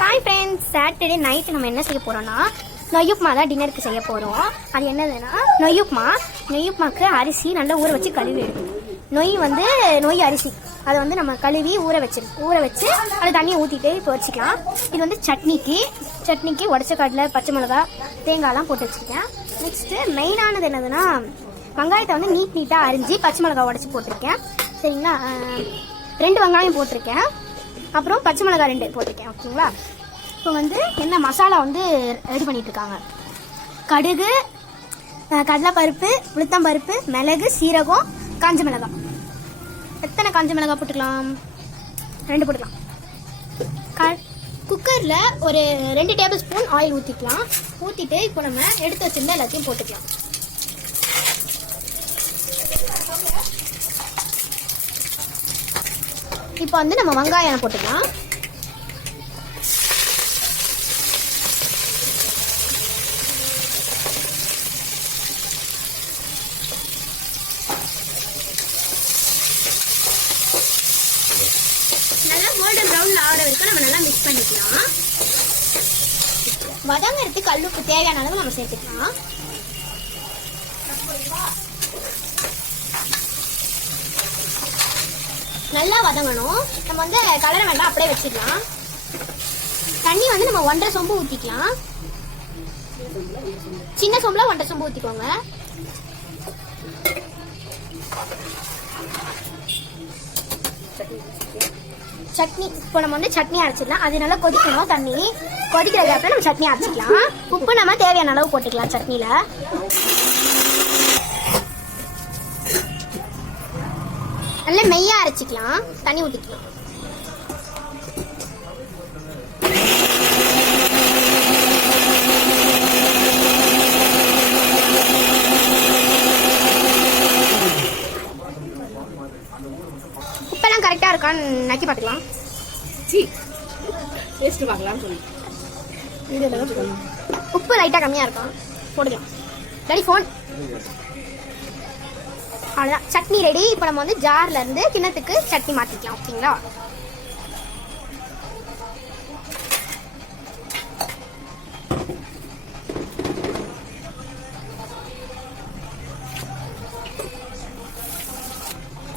Hi friends, Saturday night நம்ம என்ன செய்ய போகிறோம்னா நொய் உப்புமா தான் டின்னருக்கு செய்ய போகிறோம். அது என்னதுன்னா நொய் உப்புமாக்கு அரிசி நல்லா ஊற வச்சு கழுவி எடுக்கணும். நொய் அரிசி அதை வந்து நம்ம கழுவி ஊற வச்சு அதை தண்ணியை ஊற்றிட்டு இப்போ வச்சுக்கலாம். இது வந்து சட்னிக்கு உடச்ச கடலை, பச்சை மிளகா, தேங்காய்லாம் போட்டு வச்சுருக்கேன். நெக்ஸ்ட்டு மெயினானது என்னதுன்னா வெங்காயத்தை வந்து நீட்டாக அரிஞ்சு பச்சை மிளகா உடச்சி போட்டிருக்கேன். சரிங்களா, 2 வெங்காயம் போட்டிருக்கேன். அப்புறம் பச்சை மிளகா 2 போட்டிருக்கேன். ஓகேங்களா, இப்போ வந்து என்ன மசாலா வந்து ரெடி பண்ணிட்டு இருக்காங்க. கடுகு, கடலைப்பருப்பு, உளுத்தம்பருப்பு, மிளகு, சீரகம், காஞ்ச மிளகாய். எத்தனை காஞ்ச மிளகாய் போட்டுக்கலாம்? 2 போட்டுக்கலாம். குக்கரில் ஒரு 2 டேபிள் ஸ்பூன் ஆயில் ஊற்றிக்கலாம். ஊற்றிட்டு இப்போ நம்ம எடுத்து வச்சிருந்தா எல்லாத்தையும் போட்டுக்கலாம். இப்போ வந்து நம்ம வெங்காயம் போட்டுக்கலாம். நல்லா கோல்டன் ப்ரௌன்ல ஆற வரைக்கும் நம்ம நல்லா மிக்ஸ் பண்ணிக்கலாம். வதங்கிறதுக்கு கல்லுப்பு தேவையான அளவு நம்ம சேர்த்துக்கலாம். நல்லா வதங்கணும். நம்ம வந்து கலர வேண்டாம், அப்படியே வச்சிடலாம். தண்ணி வந்து நம்ம 1.5 சொம்பு ஊற்றிக்கலாம். சின்ன சொம்புல 1.5 சொம்பு ஊற்றிக்கோங்க. சட்னி இப்போ நம்ம வந்து சட்னி அரைச்சிடலாம். அது நல்லா கொதிக்கணும். தண்ணி கொதிக்கிற கேப்ல நம்ம சட்னி அரைச்சிக்கலாம். உப்பு நம்ம தேவையான அளவு போட்டுக்கலாம். சட்னியில நல்லா மெய்யா அரைச்சிக்கலாம். தண்ணி ஊற்றிக்கலாம். உப்பெல்லாம் கரெக்டா இருக்கான்னு நக்கி பார்த்துக்கலாம். உப்பு லைட்டா கம்மியா இருக்கும், போட்டுக்கலாம். Ready phone. அவ்வளோதான், சட்னி ரெடி. இப்போ நம்ம வந்து ஜார்ல இருந்து கிண்ணத்துக்கு சட்னி மாற்றிக்கலாம். ஓகேங்களா,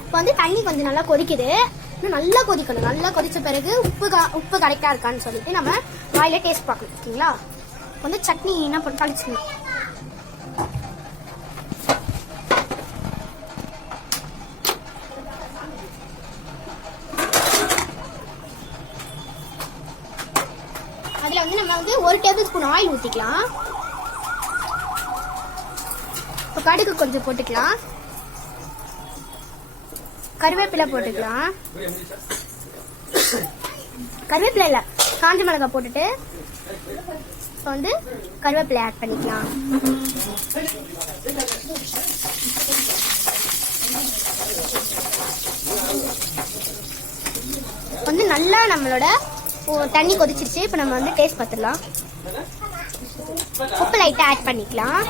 இப்போ வந்து தண்ணி கொஞ்சம் நல்லா கொதிக்குது. இன்னும் நல்லா கொதிக்கணும். நல்லா கொதிச்ச பிறகு உப்பு கரெக்டாக இருக்கான்னு சொல்லிட்டு நம்ம வாயில டேஸ்ட் பார்க்கணும். ஓகேங்களா, வந்து சட்னி என்ன பண்ணி கழிச்சுக்கணும். அதில் வந்து நம்ம வந்து 1 டேபிள் ஸ்பூன் ஆயில் ஊற்றிக்கலாம். இப்போ கடுகு கொஞ்சம் போட்டுக்கலாம். கருவேப்பிலை போட்டுக்கலாம். கருவேப்பிலை இல்லை, காஞ்ச மிளகாய் போட்டுட்டு இப்போ வந்து கருவேப்பிலை ஆட் பண்ணிக்கலாம். வந்து நல்லா நம்மளோட தண்ணி கொதிச்சிருச்சு. இப்போ நம்ம வந்து டேஸ்ட் பார்த்துடலாம். உப்பு லைட்டாக ஆட் பண்ணிக்கலாம்.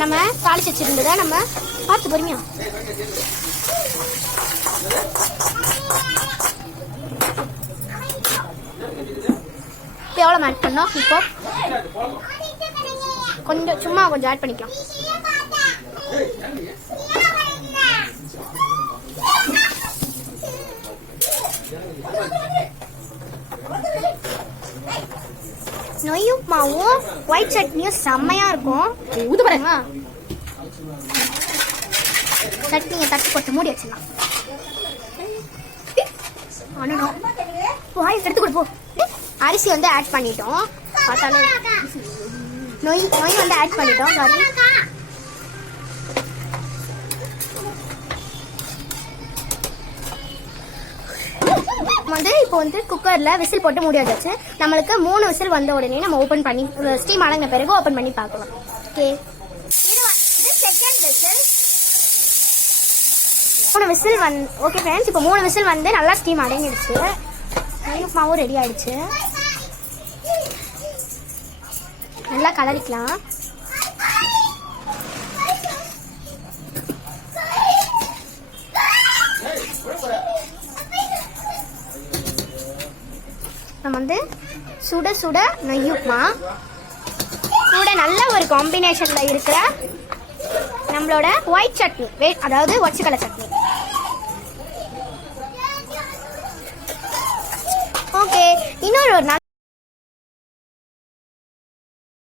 நம்ம தாளிச்சு வச்சிருந்ததை நம்ம பார்த்து பொறுமையா இப்போ எவ்வளோ ஆட் பண்ணோம்? இப்போ கொஞ்சம் ஆட் பண்ணிக்கலாம். நொய் உப்புமாவும் ஒயிட் சட்னியும் செம்மையா இருக்கும். சட்னியை தட்டு போட்டு மூடி வச்சிடலாம். எடுத்து கொடுப்போம். அரிசி வந்து ஆட் பண்ணிட்டோம். பார்த்தாலே நொய் வந்து ஆட் பண்ணிட்டோம். சாரி, வந்து இப்போ வந்து குக்கர்ல விசில் போட்டு மூடி வச்சாச்சு. நம்மளுக்கு 3 விசில் வந்த உடனே நம்ம ஓபன் பண்ணி ஸ்டீம் அடங்கின பிறகு ஓபன் பண்ணி பார்க்கலாம். ஓகே, இது second whistle. 3 whistle okay friends, இப்போ 3 விசில் வந்து நல்லா ஸ்டீம் அடங்கிடுச்சு. நொய் உப்புமாவும் ரெடி ஆயிடுச்சு. நல்லா கலரிக்கலாம். நம்ம வந்து சுட சுட நெய் உப்புமா கூட நல்ல ஒரு காம்பினேஷனில் இருக்கிற நம்மளோட ஒயிட் சட்னி, அதாவது ஒச்சக்கடலை சட்னி. ஓகே, இன்னொரு